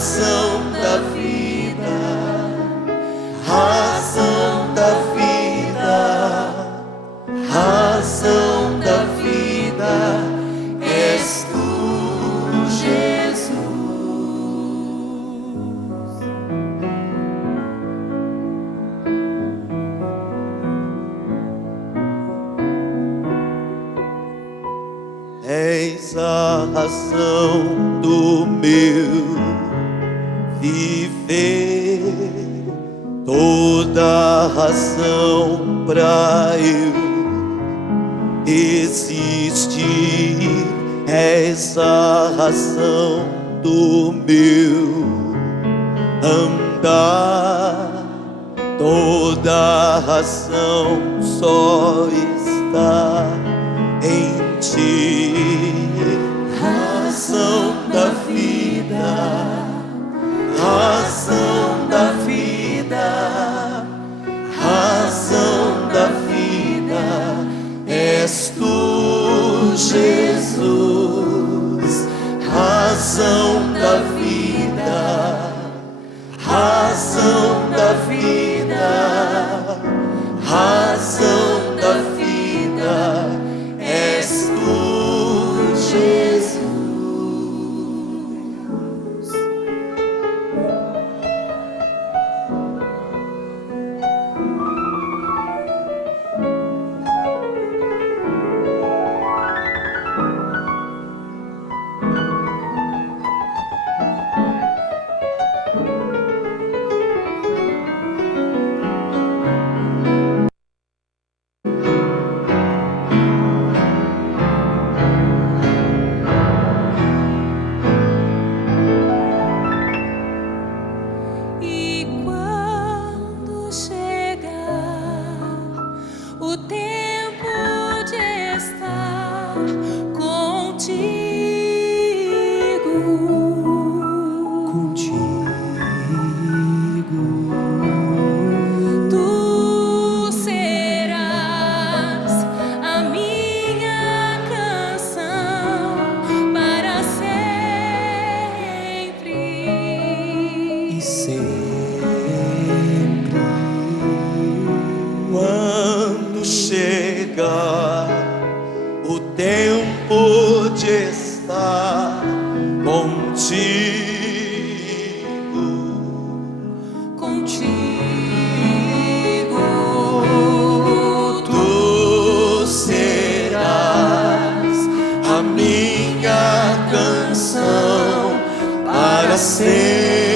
razão da vida, razão da vida, razão da vida, és tu, Jesus. És a razão do meu viver, toda razão pra eu existir. És a razão do meu andar, toda razão só está em ti. Razão da vida, razão da vida, razão da vida, és tu, Jesus. Razão da vida, razão da vida, razão da vida, és tu, Jesus. Quando chegar o tempo de estar contigo, tu serás a minha canção para sempre.